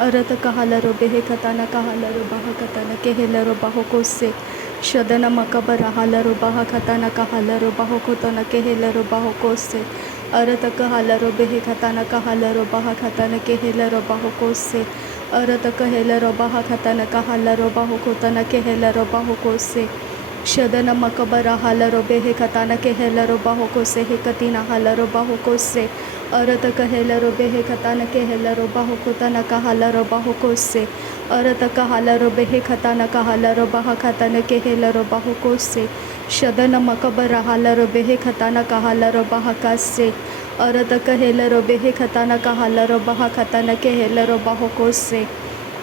अरत कहालरो बेहे कताना कहालरो बाहा कताना केहेलरो बाहो कोसे शदन मकबर हालरो बाहा कताना कहालरो बाहो कोताना केहेलरो बाहो कोसे अरत कहालरो बेहे कताना कहालरो बाहा कताना केहेलरो बाहो कोसे अरत कहेलरो बाहा कताना कहालरो बाहो कोताना केहेलरो बाहो कोसे शदन मकबर हालरो बेहे कताना केहेलरो बाहो कोसे हे कतीना हालरो बाहो कोसे अरत कहेलरो बेहे कताना केहेलरो बाहो कोताना कहालरो बाहो कोसे अरत कहालरो बेहे कताना कहालरो बाहा कताना केहेलरो बाहो कोसे शदन मकबर हालरो बेहे कताना कहालरो बाहा कासे अरत कहेलरो बेहे कताना कहालरो बाहा कताना केहेलरो बाहो कोसे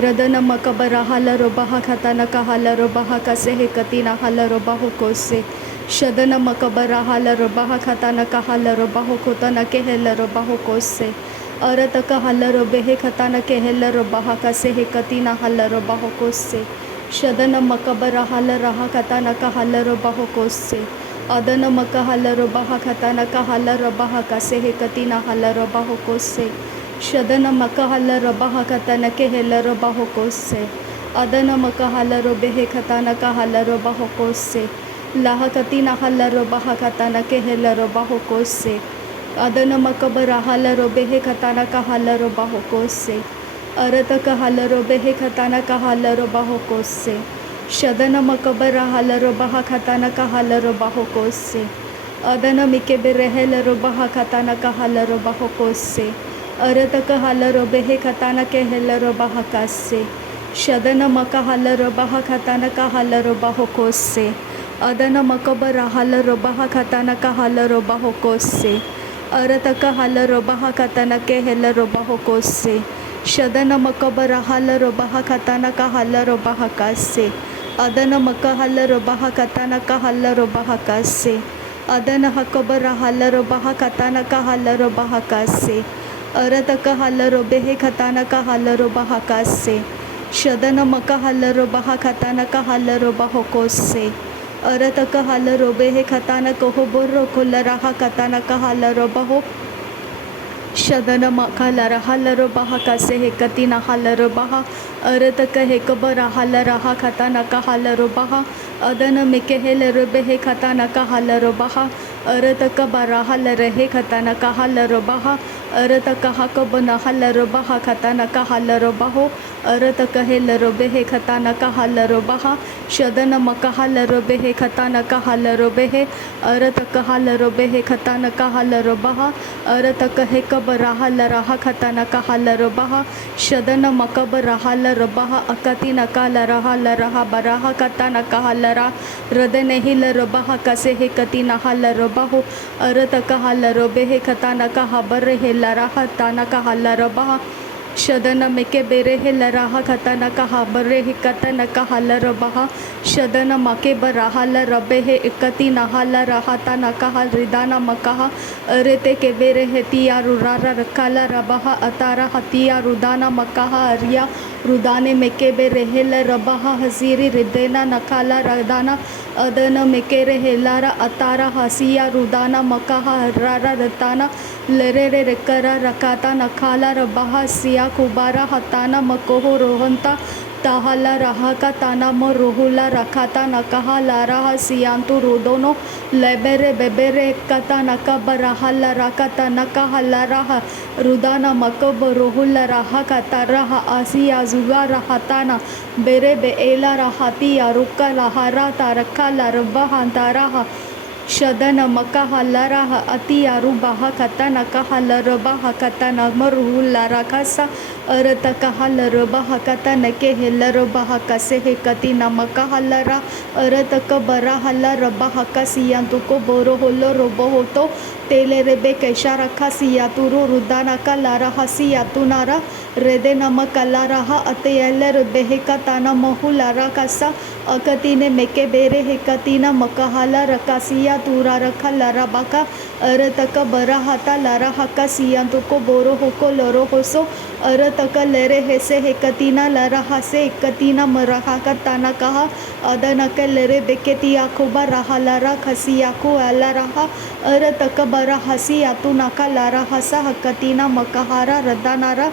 रदन मकबर हालरो बाहा कताना कहालरो बाहा कासे हे कतीना हालरो बाहो कोसे शदन मकबर हालरो बाहा कताना कहालरो बाहो कोताना केहेलरो बाहो कोसे अरत कहालरो बेहे कताना केहेलरो बाहा कासे हे कतीना हालरो बाहो कोसे शदन मकबर हालरो कताना कहालरो बाहो कोसे अदन मकहालरो बाहा कताना कहालरो बाहा कासे हे कतीना हालरो बाहो कोसे शदन मकहालरो बाहा कताना केहेलरो बाहो कोसे अदन मकहालरो बेहे कताना कहालरो बाहो कोसे लाह कतीना हालरो बाहा कताना केहेलरो बाहो कोसे अदन मकबर हालरो बेहे कताना कहालरो बाहो कोसे अरत कहालरो बेहे कताना कहालरो बाहो कोसे शदन मकबर हालरो बाहा कताना कहालरो बाहो कोसे अदन मिके बेरहेलरो बाहा कताना कहालरो बाहो कोसे अरत कहालरो बेहे कताना केहेलरो बाहा कासे शदन मकहालरो बाहा कताना कहालरो बाहो कोसे अदन मकबर हालरो बाहा कताना कहालरो बाहो कोसे अरत कहालरो बाहा कताना केहेलरो बाहो कोसे शदन मकबर हालरो बाहा कताना कहालरो बाहा कासे अदन मकहालरो बाहा कताना कहालरो बाहा कासे अदन हकबर हालरो बाहा कताना कहालरो बाहा कासे अरत कहालरो बेहे कताना कहालरो बाहा कासे शदन मकहालरो बाहा कताना कहालरो बाहो कोसे अरत कहालरो बेहे कताना कहो बोर्रो कोलराहा कताना कहालरो बाहो शदन मकहालरो हालरो बाहा कासे हे कतीना हालरो बाहा अरत कहे कबर हालराहा कताना कहालरो बाहा अदन में केहेलरो बेहे कताना कहालरो बाहा अरत कबर हालरे हे कताना कहालरो बाहा अरत कहा कबना हालरो बाहा कताना कहालरो बाहो अरत कहेलरो बेहे कताना कहालरो बाहा शदन मकहालरो बेहे कताना कहालरो बेहे अरत कहालरो बेहे कताना कहालरो बाहा अरत कहे कबर हालराहा कताना कहालरो बाहा शदन मकबर हालरो बाहा अकतीना कालरा हालराहा बराहा कताना कहालरा रदन हिलरो बाहा कसे हे कतीना हालरो बाहो अरत कहालरो बेहे कताना कहा बर हे लराहा ताना कहालरो बाहा शदन मेके बेरे हे लराहा कताना कहा बरे हे कताना कहालरो बाहा शदन मके बराहा लरबे हे इकती नहाला रहा ताना कहा रिदाना मकहा अरेते के बेरे हे तिया रुरारा रकाला रबाहा अतारा हतिया रुदाना मकहा अरिया रुदाने मेके बेरे हे लरबाहा हजीरी रिदेना नकाला रदाना अदन मेके रे लारा अतारा हसिया रुदाना मकहा हरारा रताना लरे रे रकरा रकाता नकाला रबाहा सिया कुबारा हताना मकोहो रोहंता ताहाला रहा का ताना म रोहुला रखाता नकहा लारा सियांतु रोदोनो लेबेरे बेबेरे कता नका बराहा लराकता नकहा लारा रुदाना मकब रोहुला रहा का तारा आसिया जुगा रहताना बेरे बेला रहतिया रुका लहारा तारका लरबहा तारा शदन मकहा लराह अतिया रुबाहा कता नकहा लरबाहा कता नमरुला रखसा अरत कहा लरबाहा कता नके हे लरबाहा कसे हे कती नमकहा लरा अरत कबरा हला रबाहा कसिया तुको बोरो होलो रोबो होतो तेले रेबे कैशा रखा सिया तुरु रुदाना का लारा हसिया तुनारा रेदे नमक लारा अतेयल बेहे कताना महु लारा कसा अकतीने मेके बेरे हे कतीना मकहाला रकासिया तूरा रखा लारा बाका अरत का बरा हाता लारा हका सिया तुको बोरो होको लरो होसो अरत का लेरे हेसे हे कतीना लारा हसे कतीना मरहा का ताना कहा अदन के लेरे बेकेती आखुबा रहा लारा खसिया को अला रहा अरत का बरा हसी यातु नाका लारा हसा हकतीना मकहारा रदानारा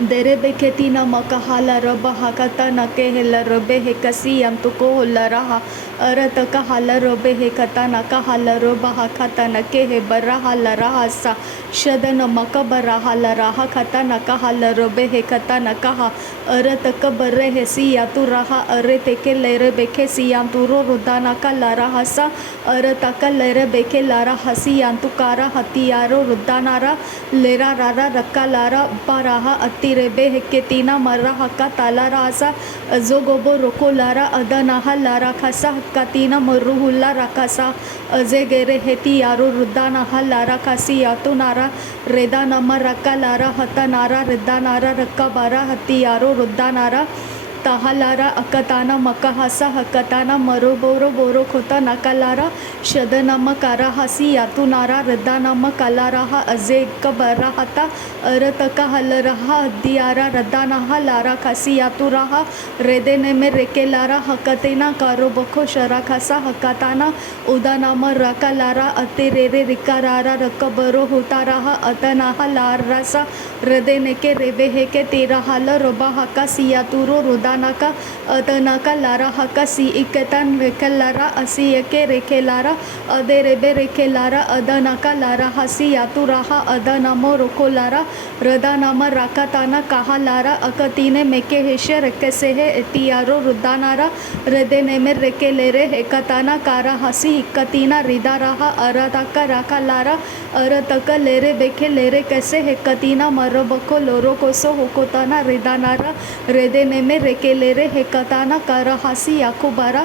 Dere beketina makahala raba hakata na kehela robe hekasi antuko hola raha arata kahala robe hekata na kahala roba hakata na kehe baraha la raha sa shadana makabaraha la raha kata na kahala robe hekata na kaha arata kabare hesi atu raha arete ke lere bekesi anturo rudana kala raha sa arata kalere beke lara hasi antukara hatiyaro rudanara lera rara rakalara baraha tirebe heketina marra haka tala rasa zogobo roko lara adanaha lara khasa katina maruhulla rakasa azegere heti yaro rudana lara kasi atunara redana maraka lara hatanara redanara rakabara hati yaro rudanara tahalara akatana makahasa hakatana maroboro boro khota nakalara shadana makara hasi yatunara radana makalara ha aze kabara hata arataka halaraha diara radana halara khasi yaturaha redene me rekelara hakatena karoboko sharakasa hakatana udana marakalara aterere rikarara rakabaro hotaraha atana halarasa redene ke rebe heke tera hala roba hakasi yaturo ruda naka adanaka lara hakasi iketan rekelara asi eke rekelara aderebe rekelara adanaka lara hasi yaturaha adanamo rokolara radanama rakatana kahalara akatine meke heshe rekesehe etiaro rudanara redeneme rekelere hekatana kara hasi ikatina ridaraha aradaka rakalara arataka lere beke lere kese hekatina marabako loro koso hokotana ridanara redeneme rekelere hekatana kara hasi yakubara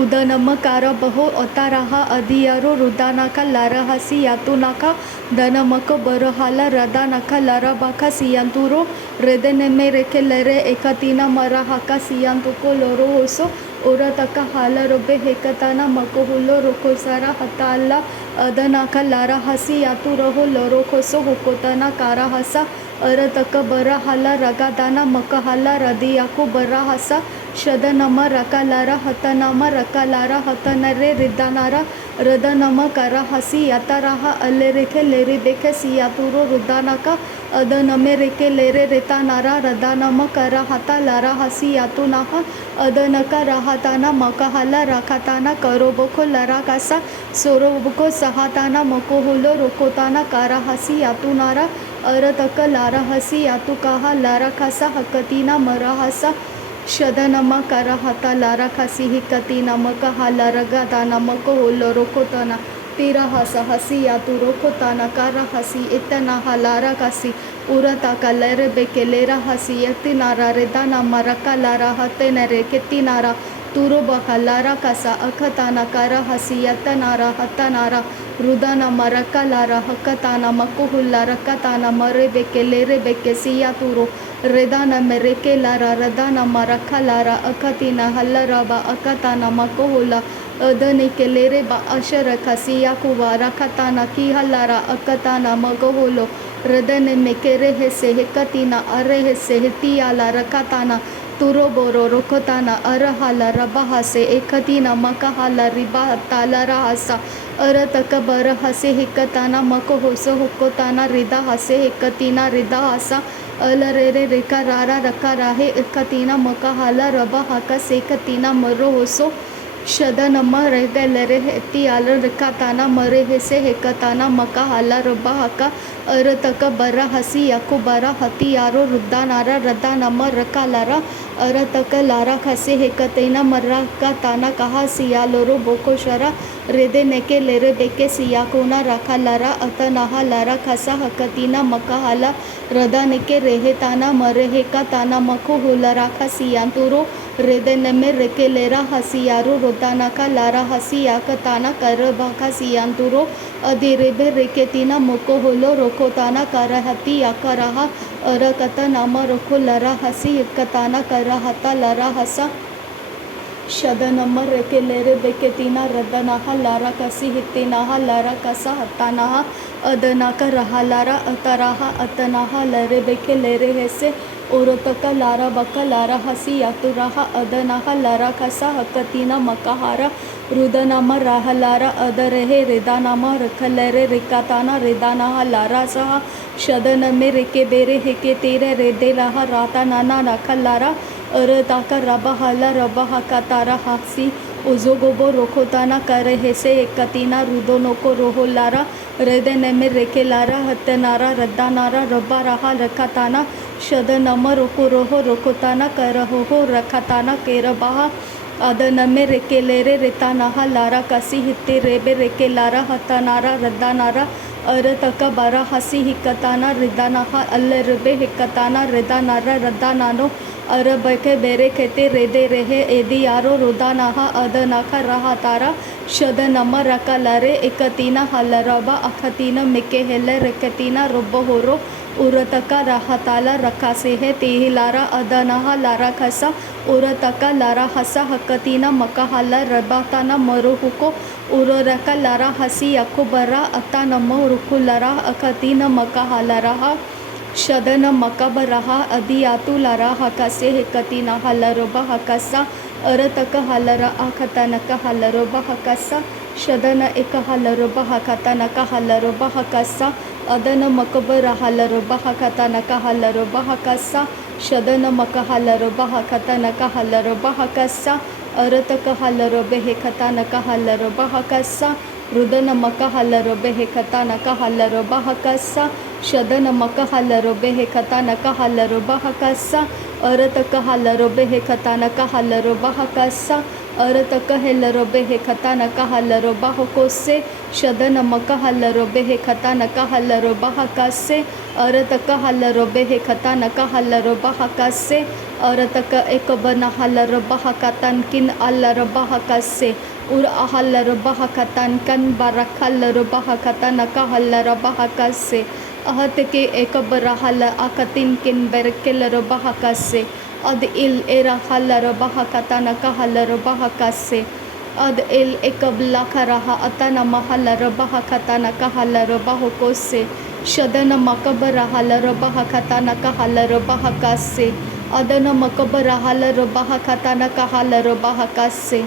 udanama kara baho otaraha adiyaro rudanaka lara hasi yatunaka danamaka barahala radanaka lara baka siyanturo redeneme rekelere ekatina marahaka siyantuko loro hoso urataka hala robe hekatana makohulo rokosara hatala adanaka lara hasi yaturaho loro koso hokotana kara hasa arataka bara hala ragadana makahala radiyaku bara hasa shdanama rakalara hatanama rakalara hatanare ridanara radanama kara hasi yataraha alereke lere beke siyaturo rudanaka adaname reke lere retanara radanama kara hatalara hasi yatunaha adanaka rahatana makahala rakatana karoboko larakasa soroboko sahatana makohulo rokotana kara hasi yatunara arataka lara hasi yatukaha lara khasa hakatina marahasa shdanama kara hata lara khasi hikatina makaha lara gadana makohulo rokotana tira hasa hasi yatu rokotana kara hasi itana halara kasi urata kalere bekelera hasi yatinara redana maraka lara hatenere ketinara turo bakalara kasa akatana kara hasi yatanara hatanara rudana maraka lara hakatana makuhulla rakatana mare bekelere bekesi yaturo redana mereke lara radana maraka lara akatina hallaraba akatana makuhulla adane kelere ba ashara khasi yakuwa rakatana ki hallara akatana magoholo radane mekere hese hekatina are hese hetiyala rakatana turo boro rokotana arahala rabahase ekatina makahala riba talara hasa arataka barahase hekatana makohoso hokotana rida hase hekatina rida hasa alarere rekarara rakarahe ekatina makahala rabahaka sekatina marohoso shdanama regelere hetiyala rekatana mare hese hekatana makahala rabahaka arataka bara hasi yakubara hatiyaro rudanara radanama rakalara arataka lara khase hekatena maraka tana kaha siyaloro bokoshara rede neke lere beke siyakona rakalara atanaha lara khasa hakatina makahala radaneke rehetana marehekatana makohula rakha siyanturo redeneme rekelera hasiyaro rodanaka lara hasiyakatana karabaka siyanturo adirebe reketina mokoholo rokotana karahati yakaraha arakata nama roko lara hasi katana karahata lara hasa शदनम रेकेलेरे बेकेतीना रदनाहा लारा कसी हित्तीनाहा Lara कसा हत्तानाहा अदनाका रहालारा अतराहा अतनाहा लरे बेकेलेरे हेसे उरतका Lara बका Lara हसी यातुराहा अदनाहा लारा कसा हकतीना मकाहारा रुदनामा राहलारा अदरहे रिदानामा रखलरे रिकाताना रिदानाहा लारा सहा शदनमे रेके बेरे हेके तेरे रेदेलाहा राता नाना रखलारा अरताका रबाहाला रबाहाका तारा हासी उजोगोबो रोखोताना करे हेसे एकतीना रुदोनोको रोहोलारा रेदेनेमे रेकेलारा हत्तनारा रद्दानारा रब्बा रहा रखाताना शदनम रोको रोहो रोकोताना करहो रखाताना केरबाहा अदनमे रेकेलेरे रेतानाहा लारा कसी हित्ते रेबे रेकेलारा हत्तनारा रद्दानारा अरतका बारा हसी हिक्कताना रिदानाहा अल्लरबे हिक्कताना रिदानारा रद्दानानो अरबके बेरे खेते रेदे रेहे एदी यारो रुदानाहा अदनाखा रहा तारा शदनम रकलरे एकतीना हलरबा अखतीना मिके हेले रेकतीना रोबो होरो उरतका रहाताला रखासे है तेहिलारा अदनाहा लारा खसा उरतका लारा हसा हकतीना मकाहाला रबाताना मरुहुको उररका लारा हसी अकुबरा अता नमो रुकुलरा अखतीना मकाहालरहा शदन मकबरहा अदियातु लारा हकसे हेकतीना हलरबा हकसा अरतक हलरा अखतनक हलरबा हकसा शदन एक हलरबा हकतनक हलरबा हकसा अदन मकबर हलरबा हकतनक हलरबा हकसा शदन मक हलरबा हकतनक हलरबा हकसा अरतक हलरबे हेकतनक हलरबा हकसा रुदन मक हलरबे हेकतनक हलरबा हकसा शदन मक हलरबे हेकतनक हलरबा हकसा अरतक हलरबे हेकतनक हलरबा हकसा अरतक हेलरबे हेकतनक हलरबा हकोसे शदन मक हलरबे हेकतनक हलरबा हकसे अरतक हलरबे हेकतनक हलरबा हकसे अरतक एकबन हलरबा हकतन किन अलरबा हकसे उर अहलरबा हकतन कन बरखलरबा हकतनक हलरबा हकसे अहत के एकबर हल अकतिन किन बेरकेलरबा हकसे अद इल एरा हलरबा हकतनक हलरबा हकसे अद इल एकबला खरहा अतना महलरबा हकतनक हलरबा हकोसे शदन मकबर हलरबा हकतनक हलरबा हकसे अदन मकबर हलरबा हकतनक हलरबा हकसे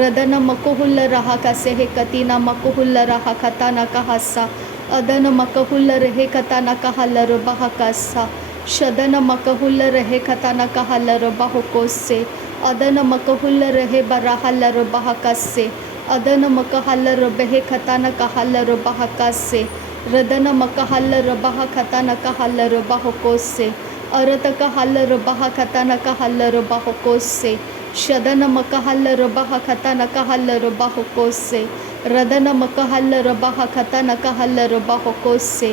रदन मकुहुल रहा कसे हे कतीना मकुहुल रहा कतनक हसा अदन मकहुल रहे कतनक हलरबा हकसा शदन मकहुल रहे कतनक हलरबा हकोसे अदन मकहुल रहे बरा हलरबा हकसे अदन मकहल रबे कतनक हलरबा हकसे रदन मकहल रबा कतनक हलरबा हकोसे अरतक हलरबा कतनक हलरबा हकोसे शदन मकहल रबा कतनक हलरबा हकोसे रदन मकहल रबा कतनक हलरबा हकोसे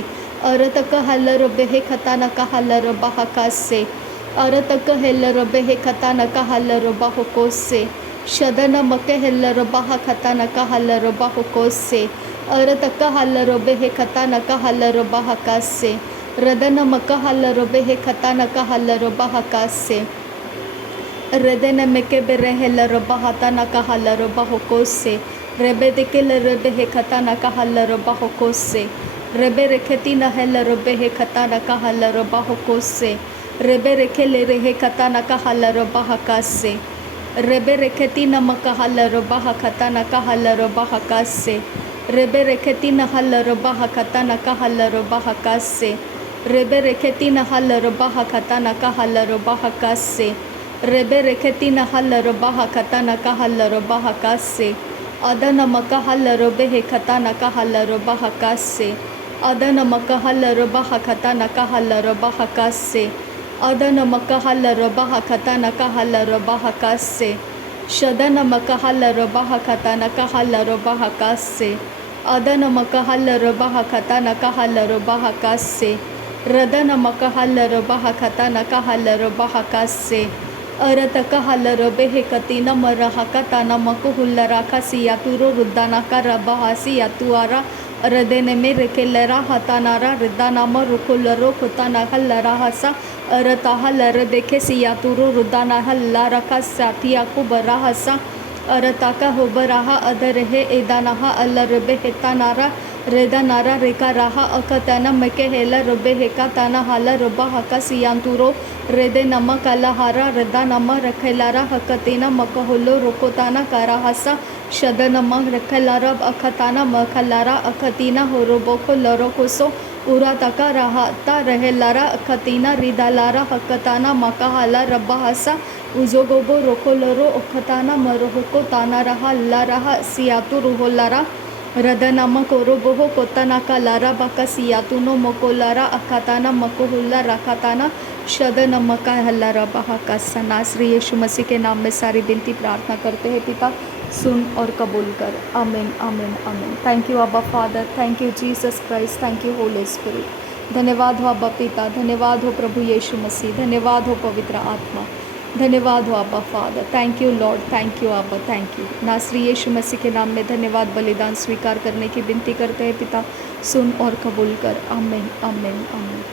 अरतक हलरबे कतनक हलरबा हकसे अरतक हेलरबे कतनक हलरबा हकोसे शदन मकहलरबा कतनक हलरबा हकोसे अरतक हलरबे कतनक हलरबा हकसे रदन मकहलरबे कतनक हलरबा हकसे रदन मेके बेरे हेलरबा हतनक हलरबा हकोसे रेबे दिकेल रबे कतनक हलरबा हकोसे रेबे रेखेती न हेलरबे कतनक हलरबा हकोसे रेबे रेखेले रे कतनक हलरबा हकसे रेबे रेखेती न मकहलरबा कतनक हलरबा हकसे रेबे रेखेती न हलरबा कतनक हलरबा हकसे रेबे रेखेती न हलरबा कतनक हलरबा हकसे रेबे रेखेती न हलरबा कतनक हलरबा हकसे अदन मकहलरबे कतनक हलरबा हकसे अदन मकहलरबा कतनक हलरबा हकसे अदन मकहलरबा कतनक हलरबा हकसे शदन मकहलरबा कतनक हलरबा हकसे अदन मकहलरबा कतनक हलरबा हकसे रदन मकहलरबा कतनक हलरबा हकसे अरतक हलरबे कतीना मरहा कतना मकुहुलरा खसियातुरो रुद्दानका रबहासी यातुआरा रदेने में रेकेलरा हतानारा रिदानामा रुकुलरो खुताना हल्लरा हसा अरताहा लर देखे सियातुरो रुदाना हल्ला रखा साथिया को बरा हसा अरताका होबराहा अदरहे एदानाहा अल्लरबे हेतानारा रेदानारा रेका राहा अकतना मके हेला रबे हेका ताना हाला रबा हका सियांतुरो रेदे नमक अल्लाहारा रेदा नम रखेलारा हकतीना मकहुलो रोकोताना काराहसा शद नमक रखेलारा अखताना मखलारा अखतीना होरोबोको लरोकोसो उरा तका राहता रहेलारा अखतीना रिदालारा हकताना मकाहाला रब्बा हसा उजोगोबो रोकोलरो अखताना मरोहको ताना रहा ला रहा सियातु रुहोलारा रदनामा कोरोबोहो कोतानाका लारा बाका सियातुनो मकोलारा अखाताना मकोहुल्ला रखाताना शद नमका हल्ला बहा का सना। श्री यीशु मसीह के नाम में सारी विनती प्रार्थना करते हैं पिता, सुन और कबूल कर। आमीन आमीन आमीन। थैंक यू अब्बा father, thank you Jesus Christ, thank you Holy spirit. धन्यवाद हो अब्बा पिता, धन्यवाद हो प्रभु यीशु मसीह, धन्यवाद हो पवित्र आत्मा, धन्यवाद हो अब्बा father. Thank you Lord, thank you अब्बा, थैंक यू। नासरी यीशु मसीह के नाम में धन्यवाद बलिदान स्वीकार करने की विनती करते हैं पिता, सुन और कबूल कर। आमीन आमीन आमीन।